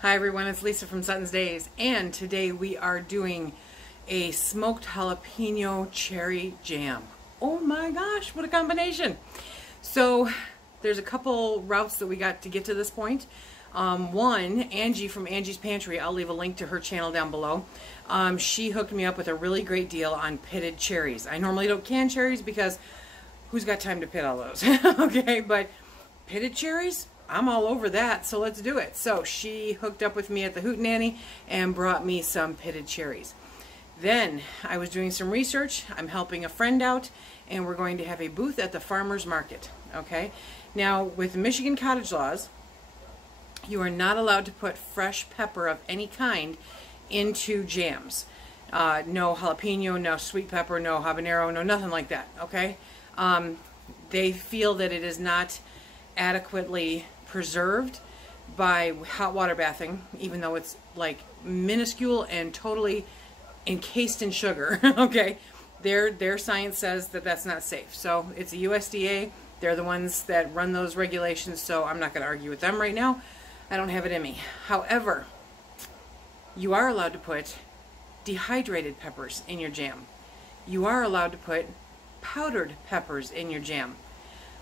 Hi everyone, it's Lisa from SuttonsDaze, and today we are doing a smoked jalapeno cherry jam. Oh my gosh, what a combination! So there's a couple routes that we got to get to this point. One, Angie from Angie's Pantry, I'll leave a link to her channel down below. She hooked me up with a really great deal on pitted cherries. I normally don't can cherries because who's got time to pit all those? Okay, but pitted cherries? I'm all over that, so let's do it. So she hooked up with me at the Hootenanny and brought me some pitted cherries. Then I was doing some research. I'm helping a friend out, and we're going to have a booth at the farmer's market. Okay. Now, with Michigan cottage laws, you are not allowed to put fresh pepper of any kind into jams. No jalapeno, no sweet pepper, no habanero, no nothing like that. Okay. They feel that it is not adequately preserved by hot water bathing, even though it's like minuscule and totally encased in sugar. Okay, their science says that that's not safe. So it's a USDA. They're the ones that run those regulations, so I'm not going to argue with them right now. I don't have it in me. However, you are allowed to put dehydrated peppers in your jam. You are allowed to put powdered peppers in your jam.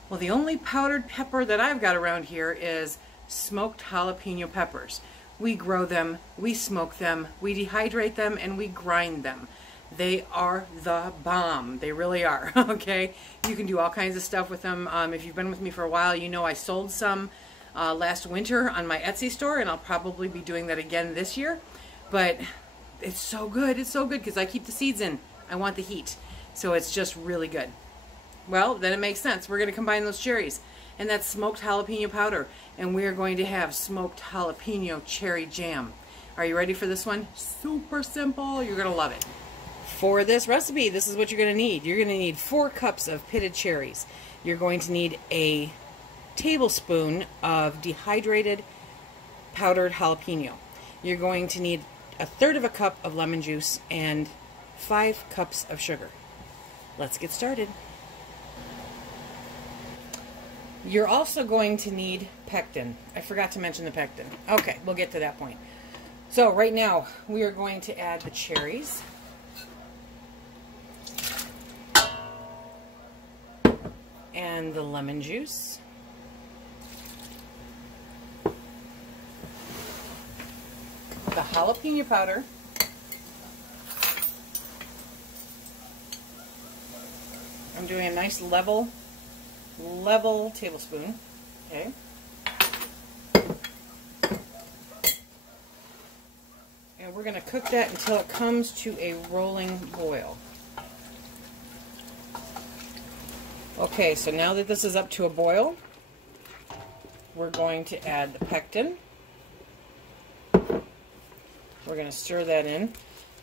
Well, the only powdered pepper that I've got around here is smoked jalapeno peppers. We grow them, we smoke them, we dehydrate them, and we grind them. They are the bomb. They really are. Okay? You can do all kinds of stuff with them. If you've been with me for a while, you know I sold some last winter on my Etsy store, and I'll probably be doing that again this year. But it's so good. It's so good because I keep the seeds in. I want the heat. So it's just really good. Well, then it makes sense. We're going to combine those cherries, and that's smoked jalapeno powder, and we're going to have smoked jalapeno cherry jam. Are you ready for this one? Super simple. You're going to love it. For this recipe, this is what you're going to need. You're going to need 4 cups of pitted cherries. You're going to need a tablespoon of dehydrated powdered jalapeno. You're going to need 1/3 cup of lemon juice and 5 cups of sugar. Let's get started. You're also going to need pectin. I forgot to mention the pectin. Okay, we'll get to that point. So right now, we are going to add the cherries. And the lemon juice. The jalapeno powder. I'm doing a nice level tablespoon. Okay. And we're going to cook that until it comes to a rolling boil. Okay, so now that this is up to a boil, we're going to add the pectin. We're going to stir that in.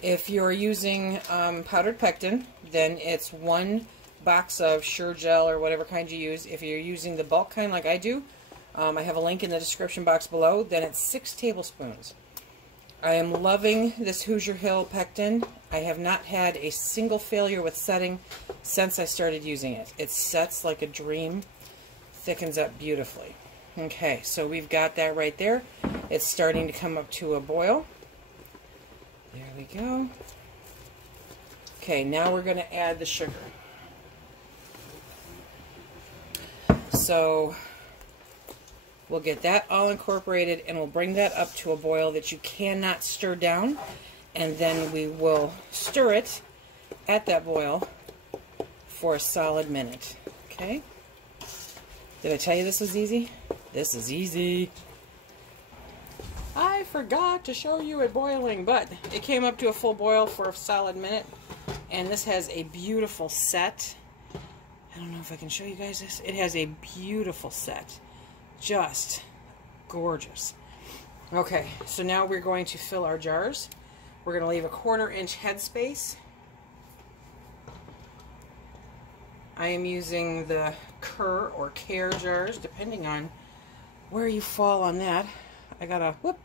If you're using powdered pectin, then it's 1 box of Sure Gel or whatever kind you use. If you're using the bulk kind like I do, I have a link in the description box below, then it's 6 tablespoons. I am loving this Hoosier Hill pectin. I have not had a single failure with setting since I started using it. It sets like a dream, thickens up beautifully. Okay, so we've got that right there. It's starting to come up to a boil. There we go. Okay, now we're going to add the sugar. So we'll get that all incorporated, and we'll bring that up to a boil that you cannot stir down, and then we will stir it at that boil for a solid minute. Okay? Did I tell you this was easy? This is easy. I forgot to show you it boiling, but it came up to a full boil for a solid minute, and this has a beautiful set. I don't know if I can show you guys this. It has a beautiful set. Just gorgeous. Okay, so now we're going to fill our jars. We're going to leave a 1/4 inch headspace. I am using the Kerr or Care jars, depending on where you fall on that. I got a, whoop,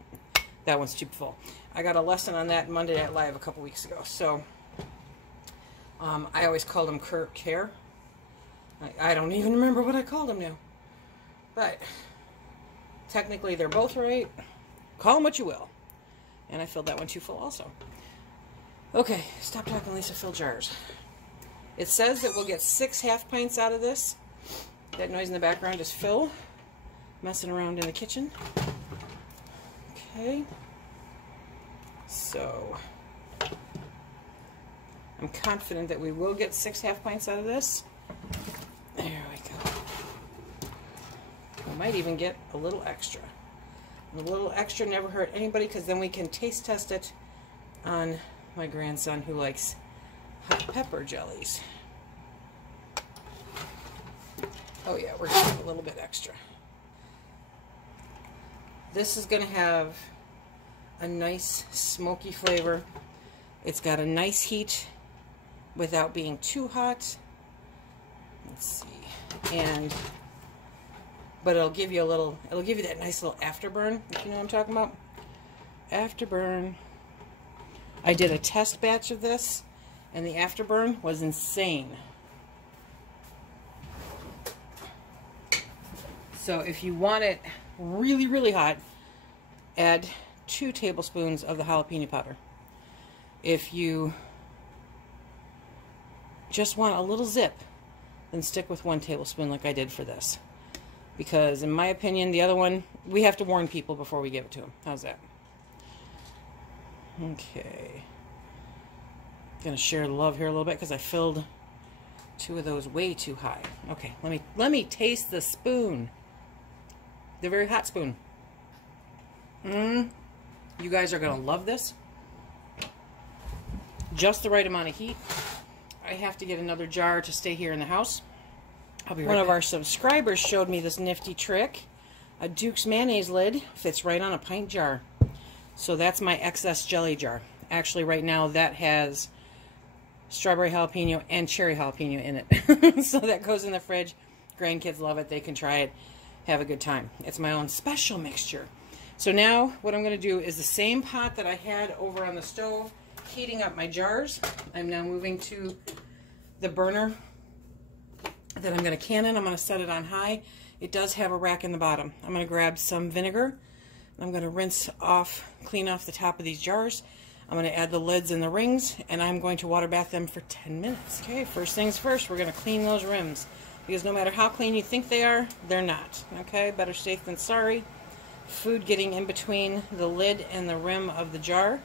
that one's too full. I got a lesson on that Monday Night Live a couple weeks ago. So I always called them Kerr Care. I don't even remember what I called them now. But technically they're both right. Call them what you will. And I filled that one too full also. Okay, stop talking, Lisa. Fill jars. It says that we'll get 6 half pints out of this. That noise in the background is Phil messing around in the kitchen. Okay. So, I'm confident that we will get 6 half pints out of this. There we go. We might even get a little extra. A little extra never hurt anybody, because then we can taste test it on my grandson who likes hot pepper jellies. Oh yeah, we're going to get a little bit extra. This is going to have a nice smoky flavor. It's got a nice heat without being too hot. Let's see. But it'll give you that nice little afterburn, if you know what I'm talking about. Afterburn. I did a test batch of this, and the afterburn was insane. So if you want it really, really hot, add 2 tablespoons of the jalapeno powder. If you just want a little zip, then stick with 1 tablespoon like I did for this. Because in my opinion, the other one, we have to warn people before we give it to them. How's that? Okay. Gonna share the love here a little bit because I filled 2 of those way too high. Okay, let me taste the spoon. The very hot spoon. You guys are gonna love this. Just the right amount of heat. I have to get another jar to stay here in the house. I'll be right back. One of our subscribers showed me this nifty trick. A Duke's mayonnaise lid fits right on a pint jar. So that's my excess jelly jar. Actually, right now that has strawberry jalapeno and cherry jalapeno in it. So that goes in the fridge. Grandkids love it. They can try it. Have a good time. It's my own special mixture. So now what I'm going to do is the same pot that I had over on the stove heating up my jars. I'm now moving to the burner that I'm going to can in. I'm going to set it on high. It does have a rack in the bottom. I'm going to grab some vinegar. I'm going to rinse off, clean off the top of these jars. I'm going to add the lids and the rings, and I'm going to water bath them for 10 minutes. Okay, first things first, we're going to clean those rims. Because no matter how clean you think they are, they're not. Okay, better safe than sorry. Food getting in between the lid and the rim of the jar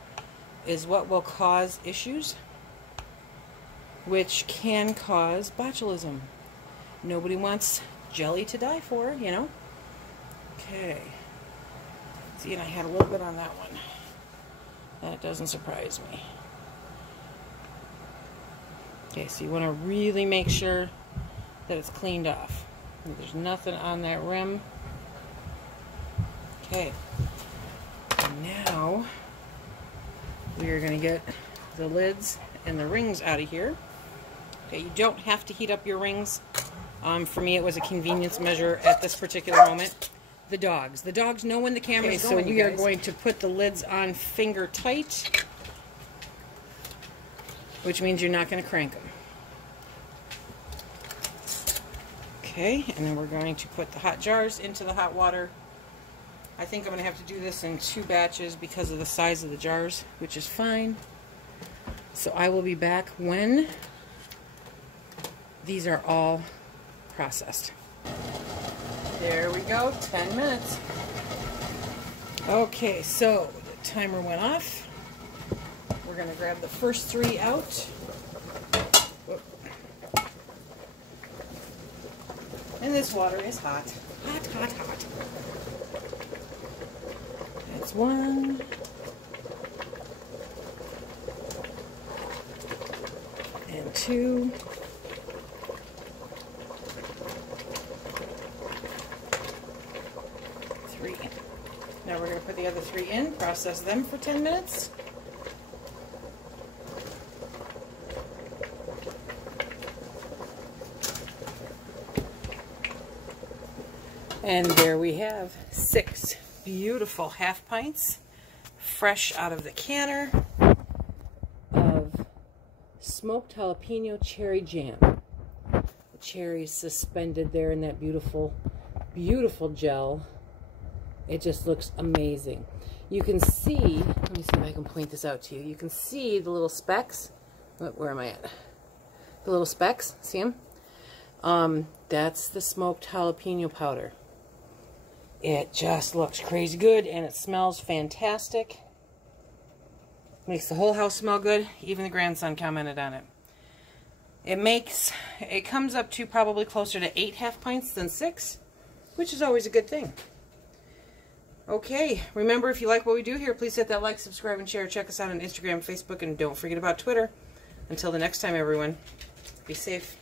is what will cause issues, which can cause botulism. Nobody wants jelly to die for, you know? Okay. See, and I had a little bit on that one. That doesn't surprise me. Okay, so you want to really make sure that it's cleaned off. There's nothing on that rim. Okay. And now we are going to get the lids and the rings out of here. Okay, you don't have to heat up your rings. For me, it was a convenience measure at this particular moment. The dogs know when the camera is going. So we are going to put the lids on finger tight, which means you're not going to crank them. Okay, and then we're going to put the hot jars into the hot water. I think I'm going to have to do this in 2 batches because of the size of the jars, which is fine. So I will be back when these are all processed. There we go, 10 minutes. Okay, so the timer went off. We're going to grab the first 3 out. Whoop. And this water is hot. Hot, hot, hot. That's 1. And 2. Now we're going to put the other 3 in, process them for 10 minutes. And there we have 6 beautiful half pints, fresh out of the canner, of smoked jalapeno cherry jam. The cherries suspended there in that beautiful, beautiful gel. It just looks amazing. You can see, let me see if I can point this out to you. You can see the little specks. Where am I at? The little specks, see them? That's the smoked jalapeno powder. It just looks crazy good and it smells fantastic. Makes the whole house smell good. Even the grandson commented on it. It comes up to probably closer to 8 half pints than 6, which is always a good thing. Okay, remember, if you like what we do here, please hit that like, subscribe, and share. Check us out on Instagram, Facebook, and don't forget about Twitter. Until the next time, everyone, be safe.